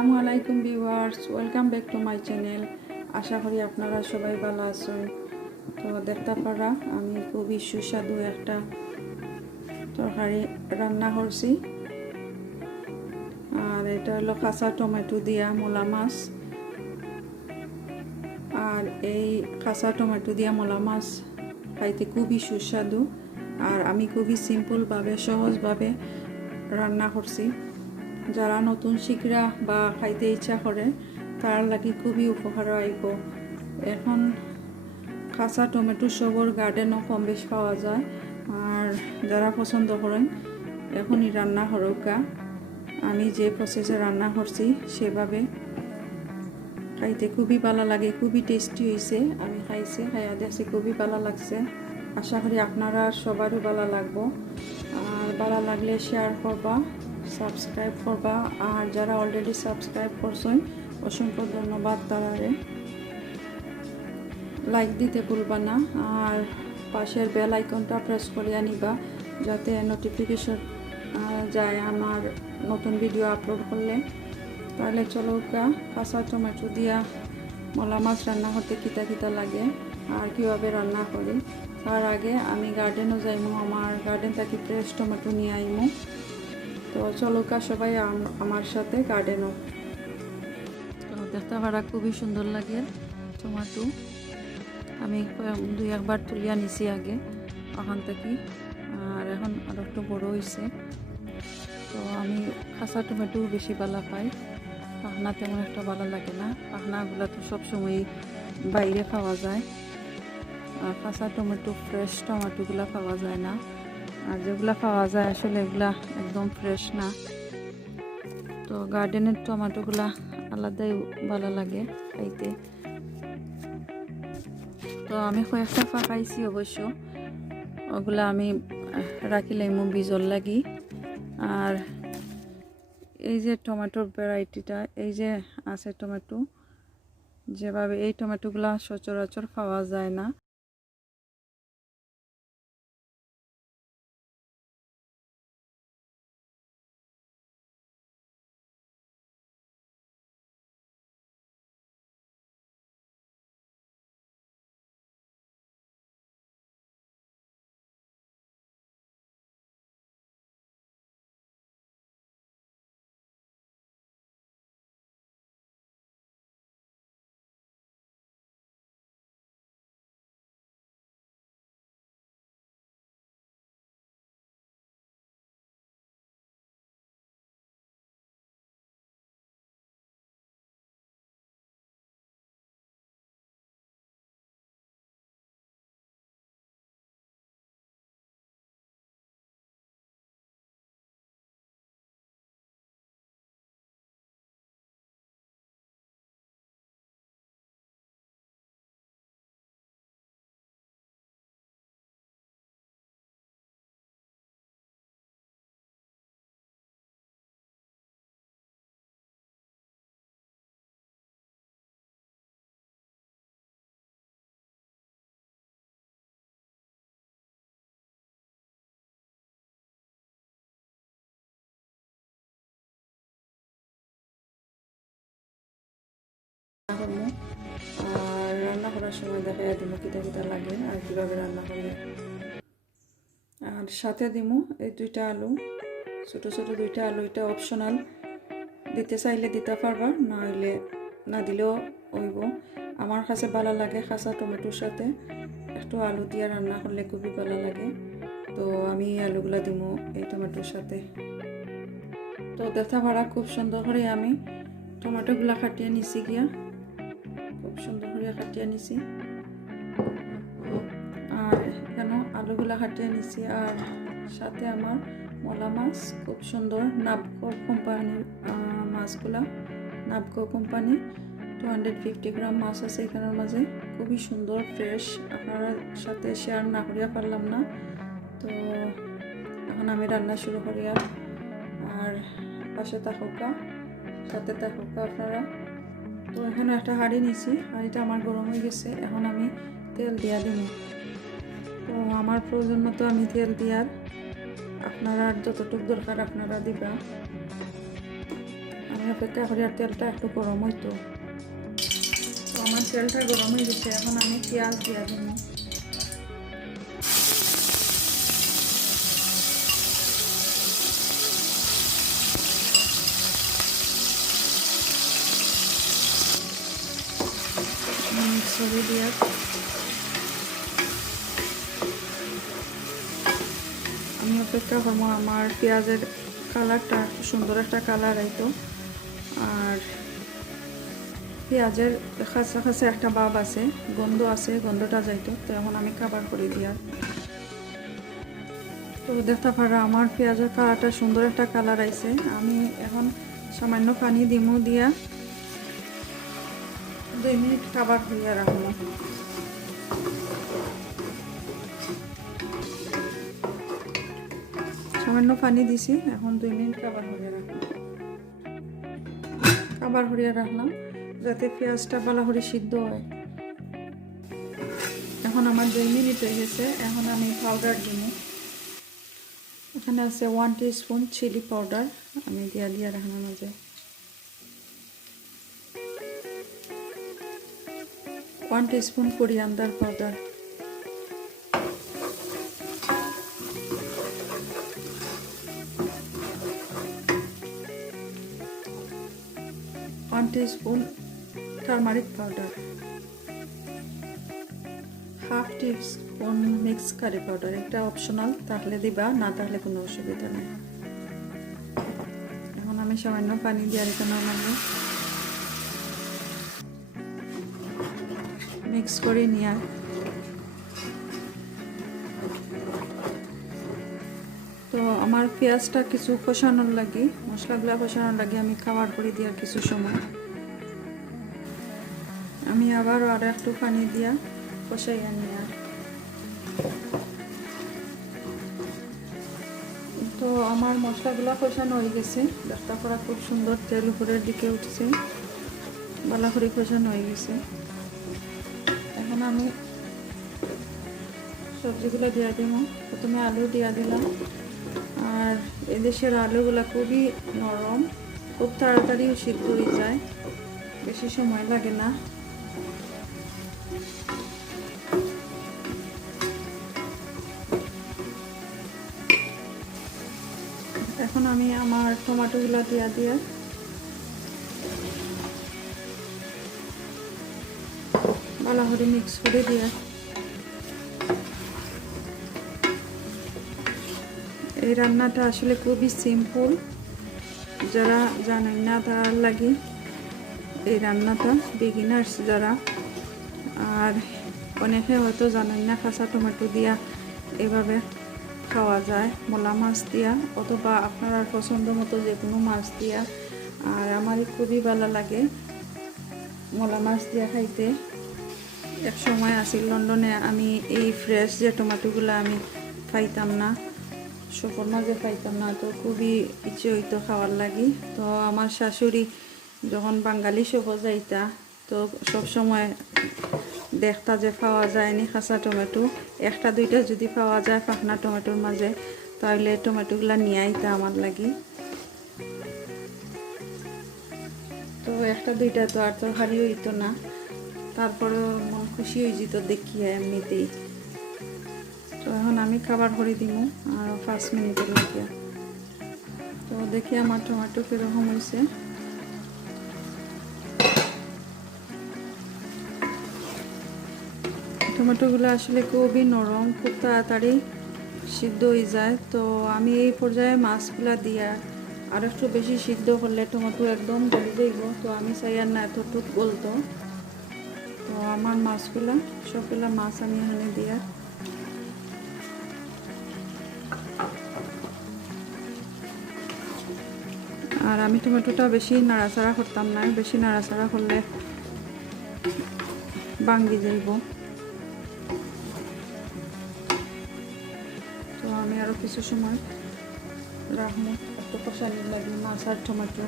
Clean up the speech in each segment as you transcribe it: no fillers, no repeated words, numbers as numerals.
আসসালামু আলাইকুম viewers, welcome back to my channel. আশা করি আপনারা সবাই ভালো আছেন। তো দেখতে পারা আমি খুবই সুস্বাদু একটা তরকারি রান্না করছি। আর এটা হলো কাঁচা টমেটো দিয়া মলা মাছ। আর এই কাঁচা টমেটো দিয়া মলা মাছ খাইতে খুবই সুস্বাদু। আর আমি খুবই সিম্পলভাবে সহজভাবে রান্না করছি। যারা নতুন শিখরা বা খাইতে ইচ্ছা করে তার লাগি খুবই উপকার আইব। এখন কাঁচা টমেটো সবর গার্ডেনও কম বেশ পাওয়া যায়। আর যারা পছন্দ করেন এখনই রান্না হরকা। আমি যে প্রসেসে রান্না করছি সেভাবে খাইতে খুবই ভালো লাগে, খুবই টেস্টি হয়েছে। আমি খাইছি, খাইয়া দেখছি খুবই ভালো লাগছে। আশা করি আপনারা সবারও ভালো লাগবো। আর ভালো লাগলে শেয়ার করবা, সাবস্ক্রাইব করবা। আর যারা অলরেডি সাবস্ক্রাইব করছেন অসংখ্য ধন্যবাদ। তারারে লাইক দিতে ভুলবা না। আর পাশের বেল আইকনটা প্রেস করে আনিবা যাতে নোটিফিকেশন যায় আমার নতুন ভিডিও আপলোড করলে। তাহলে চলো কাঁচা টমেটো দিয়া মলা মাছ রান্না করতে কিতা কিতা লাগে আর কীভাবে রান্না করি তার আগে আমি গার্ডেনও যাইমু। আমার গার্ডেন থেকে ফ্রেশ টমেটো নিয়ে আইমু। তো চলো সবাই আমার সাথে গার্ডেনও। তো দেখতে পারা খুবই সুন্দর লাগে টমেটো। আমি দুই একবার তুলিয়া নিছি আগে ওখান থেকে। আর এখন আর একটু বড় হয়েছে। তো আমি কাঁচা টমেটো বেশি ভালো পাই, পাখনা তেমন একটা ভালো লাগে না। পাখনাগুলো তো সবসময় বাইরে পাওয়া যায়। আর কাঁচা টমেটো ফ্রেশ টমেটোগুলো পাওয়া যায় না। আর যেগুলা পাওয়া যায় আসলে এগুলা একদম ফ্রেশ না। তো গার্ডেনের টমেটোগুলা আলাদাই ভালো লাগে খাইতে। তো আমি কয়েকটা পাকাইছি অবশ্য, ওগুলা আমি রাখিলাম বীজর লাগি। আর এই যে টমেটোর ভ্যারাইটিটা এই যে আছে টমেটো, যেভাবে এই টমেটোগুলা সচরাচর পাওয়া যায় না। আর রান্না করার সময় দেখা দিমু কিতা কিতা লাগে আর কীভাবে রান্না করি। আর সাথে দিমু এই দুইটা আলু, ছোটো ছোটো দুইটা আলু। এটা অপশনাল, দিতে চাইলে দিতে পারবা, না হইলে না দিলেও হইব। আমার কাছে ভালো লাগে কাঁচা টমেটোর সাথে একটু আলু দিয়ে রান্না করলে খুবই ভালো লাগে। তো আমি আলুগুলা দিমু এই টমেটোর সাথে। তো দেখতে পারা খুব সুন্দর করে আমি টমেটোগুলা কাটিয়ে নিছি গিয়া, খুব সুন্দর করে কাটিয়ে নিছি। আর কেন আলুগুলা কাটিয়ে নিছি। আর সাথে আমার মলা মাছ, খুব সুন্দর নাবকো কোম্পানির মাছগুলা। নাবকো কোম্পানি 250 গ্রাম মাছ আছে এখানের মাঝে, খুবই সুন্দর ফ্রেশ। আপনার সাথে শেয়ার না করিয়া পারলাম না। তো এখন আমি রান্না শুরু করি। আর পাশে থাকুকা, সাথে থাকুকা আপনারা। তো এখানে একটা হাঁড়ি নিছি, হাঁড়িটা আমার গরম হয়ে গেছে। এখন আমি তেল দিয়া দিব। তো আমার প্রয়োজন মতো আমি তেল দিয়ার, আপনারা যতটুকু দরকার আপনারা দিবা। আমি অপেক্ষা করি আর তেলটা একটু গরম হইতো। তো আমার তেলটা গরম হয়ে গেছে, এখন আমি পেঁয়াজ দিয়ে দিব। সরি দিয়ে আমি অপেক্ষা করবো আমার পেঁয়াজের কালারটা সুন্দর একটা কালার আইতো, আর পেঁয়াজের কাছে একটা ভাব আছে, গন্ধ আছে, গন্ধটা যাইতো। তো এখন আমি কাবার করে দিয়া, তো দেখতে পারা আমার পেঁয়াজের কালারটা সুন্দর একটা কালার আইছে। আমি এখন সামান্য পানি দিমু দিয়া 2 মিনিট কাবার হইয়া রাখবো। সামান্য পানি দিছি, এখন 2 মিনিট কাবার হইয়া রাখবো। কাবার হইয়া রাখলাম যাতে পেঁয়াজটা ভালো করে সিদ্ধ হয়। এখন আমার 2 মিনিট হয়ে গেছে, এখন আমি পাউডার দিব। এখানে আছে 1 টিস্পুন চিলি পাউডার, আমি দিয়া রাখলাম মাঝে। 1 teaspoon coriander powder, 1 teaspoon turmeric powder, 1/2 teaspoon mix curry powder. এটা অপশনাল, থাকলে দিবা, না থাকলে কোনো অসুবিধা নেই। এখন আমি সামান্য পানি দিয়ে রেখে নামাবো, মিক্স করে নিয়ে। তো আমার পেঁয়াজটা কিছু কষানোর লাগে, মশলাগুলো কষানোর লাগে, আমি খাবার করে দিয়ে কিছু সময় আমি আবার আর একটু পানি দিয়া কষাইয়া নিয়ে। তো আমার মশলাগুলো কষানো হয়ে গেছে, দেখতে করা খুব সুন্দর, তেল উপরের দিকে উঠছে, ভালো করে কষানো হয়ে গেছে। এখন আমি সবজিগুলো দিয়ে দিব। প্রথমে আলু দিয়ে দিলাম, আর এদেশের আলুগুলো খুবই নরম, খুব তাড়াতাড়ি সিদ্ধ হয়ে যায়, বেশি সময় লাগে না। এখন আমি আমার টমেটোগুলো দিয়ে ভালো করে মিক্স করে দিয়ে, এই রান্নাটা আসলে খুবই সিম্পল, যারা জানেন না তার লাগে এই রান্নাটা, বিগিনার্স যারা, আর অনেকে হয়তো জানেন না কাঁচা টমেটো দিয়া এভাবে খাওয়া যায়, মলা মাছ দিয়া অথবা আপনার পছন্দ মতো যে কোনো মাছ দিয়া। আর আমারই খুবই ভালো লাগে মলা মাছ দিয়া খাইতে। এক সময় আসি লন্ডনে, আমি এই ফ্রেশ যে টমেটোগুলো আমি খাইতাম না, সফর মাঝে খাইতাম না, তো খুবই ইচ্ছে হইতো খাওয়ার লাগি। তো আমার শাশুড়ি যখন বাঙালি সফর যাইতা, তো সব সময় দেখতা যে পাওয়া যায়নি কাঁচা টমেটো, একটা দুইটা যদি পাওয়া যায় পাখনা টমেটোর মাঝে, তাহলে টমেটোগুলো নিয়ে আইতা আমার লাগি। তো একটা দুইটা তো আর তরকারি হইতো না, তারপরেও মন খুশি হয়ে যেত দেখিয়ে এমনিতেই। তো এখন আমি খাবার করে দিব আর 5 মিনিটের লাগে। তো দেখি আমার টমেটো কীরকম হয়েছে। টমেটোগুলো আসলে খুবই নরম, খুব তাড়াতাড়ি সিদ্ধ হয়ে যায়। তো আমি এই পর্যায়ে মাছগুলা দিয়া আর একটু বেশি সিদ্ধ করলে টমেটো একদম গলে যাইব, তো আমি চাই আর না এতটুক গলতো। তো আমার মাছগুলা সবগুলা মাছ আমি এখানে দিয়া আর আমি টমেটোটা বেশি নাড়াচাড়া করতাম না, বেশি নাড়াচাড়া করলে ভাঙ্গি যাইব। তো আমি আরও কিছু সময় রাখবো একটু কষানি লাগবে মাছ আর টমেটো।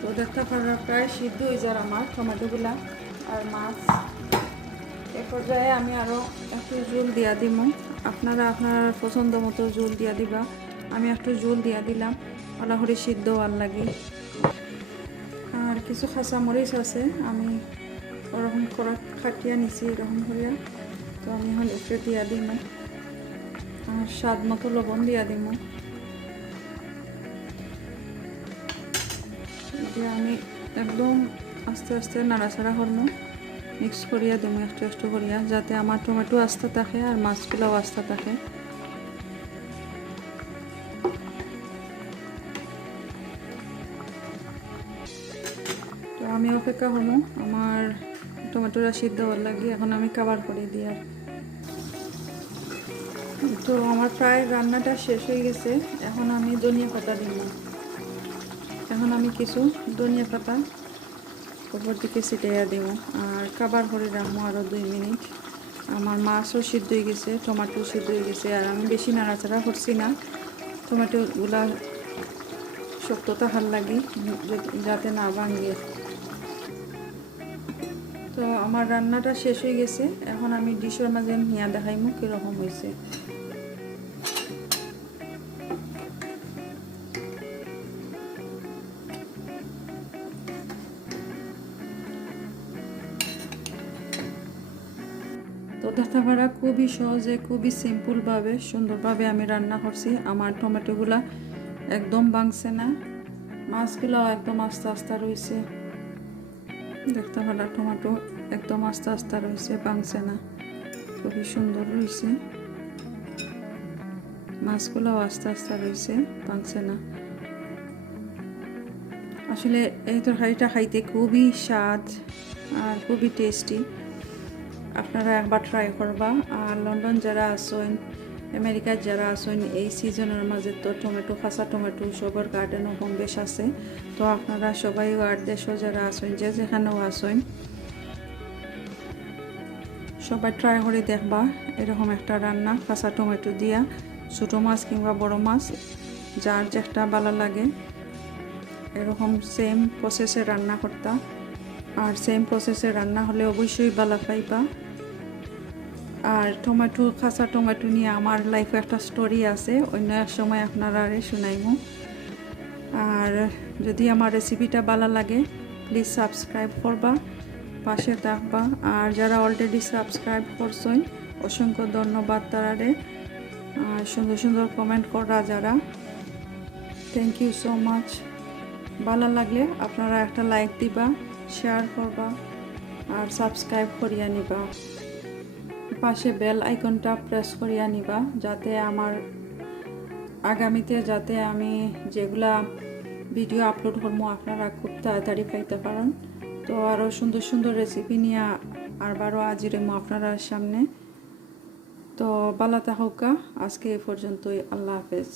তো দেখতে পারা প্রায় সিদ্ধ হয়ে যায় আমার টমেটোগুলা আর মাছ। এ পর্যায়ে আমি আরও একটু ঝোল দিয়া দিব, আপনারা আপনার পছন্দ মতো ঝোল দিয়া দিবা। আমি একটু ঝোল দিয়া দিলাম, ভালোহরি সিদ্ধ আর লাগে। আর কিছু খাসা মরিচ আছে, আমি ওরকম করে খাটিয়া নিছি এরকম করিয়া। তো আমি এখন একটু দিয়া দিম, আর স্বাদ মতো লবণ দিয়া দিম। দিয়ে আমি একদম আস্তে আস্তে নাড়াচাড়া করব, মিক্স করিয়া দেবো একটু একটু করিয়া, যাতে আমার টমেটো আস্তে থাকে আর মাছগুলোও আস্তে থাকে। তো আমি অপেক্ষা করবো আমার টমেটোটা সিদ্ধ হওয়ার লাগে। এখন আমি কাভার করে দিই। তো আমার প্রায় রান্নাটা শেষ হয়ে গেছে। এখন আমি ধনিয়া পাতা দিব। এখন আমি কিছু ধনিয়া পাতা উপর দিকে ছিটাইয়া দেব, আর কাভার করে রাখবো আরও 2 মিনিট। আমার মাছও সিদ্ধ হয়ে গেছে, টমেটো সিদ্ধ হয়ে গেছে, আর আমি বেশি নাড়াচাড়া করছি না। টমেটোগুলা শক্ততা ভাল লাগে যাতে না ভাঙে। তো আমার রান্নাটা শেষ হয়ে গেছে। এখন আমি ডিশের মাঝে নিয়ে দেখাইমু কীরকম হয়েছে। তো দেখতে পারা খুবই সহজে, খুবই সিম্পলভাবে, সুন্দরভাবে আমি রান্না করছি। আমার টমেটোগুলা একদম ভাঙছে না, মাছগুলাও একদম আস্তে আস্তে রয়েছে। দেখতে পারা টমেটো একদম আস্তে আস্তে রয়েছে, ভাঙছে না, খুবই সুন্দর রয়েছে। মাছগুলাও আস্তে আস্তে রয়েছে, ভাঙছে না। আসলে এই তরকারিটা খাইতে খুবই স্বাদ আর খুবই টেস্টি। আপনারা একবার ট্রাই করবা। আর লন্ডন যারা আসেন, আমেরিকার যারা আসেন, এই সিজনের মাঝে তো টমেটো, কাঁচা টমেটো সবার গার্ডেনও কম বেশ আছে। তো আপনারা সবাই আর দেশও যারা আসেন, যে যেখানেও আসেন, সবাই ট্রাই করে দেখবা এরকম একটা রান্না কাঁচা টমেটো দিয়া। ছোটো মাছ কিংবা বড় মাছ যার যেটা ভালো লাগে এরকম সেম প্রসেসে রান্না করতা। আর সেম প্রসেসে রান্না হলে অবশ্যই ভালো পাইবা। আর টমেটো, কাঁচা টমেটো নিয়ে আমার লাইফে একটা স্টোরি আছে, অন্য এক সময় আপনারা শুনাইমু। আর যদি আমার রেসিপিটা ভালো লাগে প্লিজ সাবস্ক্রাইব করবা, পাশে থাকবা। আর যারা অলরেডি সাবস্ক্রাইব করছেন অসংখ্য ধন্যবাদ তারারে। আর সুন্দর সুন্দর কমেন্ট করা যারা, থ্যাংক ইউ সো মাচ। ভালো লাগলে আপনারা একটা লাইক দিবা, শেয়ার করবা আর সাবস্ক্রাইব করিয়া নিবা। পাশে বেল আইকনটা প্রেস করিয়া নিবা, যাতে আমার আগামীতে যাতে আমি যেগুলা ভিডিও আপলোড করবো আপনারা খুব তাড়াতাড়ি পাইতে পারেন। তো আরও সুন্দর সুন্দর রেসিপি নিয়ে আবারও হাজির হইমু আপনার সামনে। তো ভালো থাকুকা, আজকে এই পর্যন্তই। আল্লাহ হাফেজ।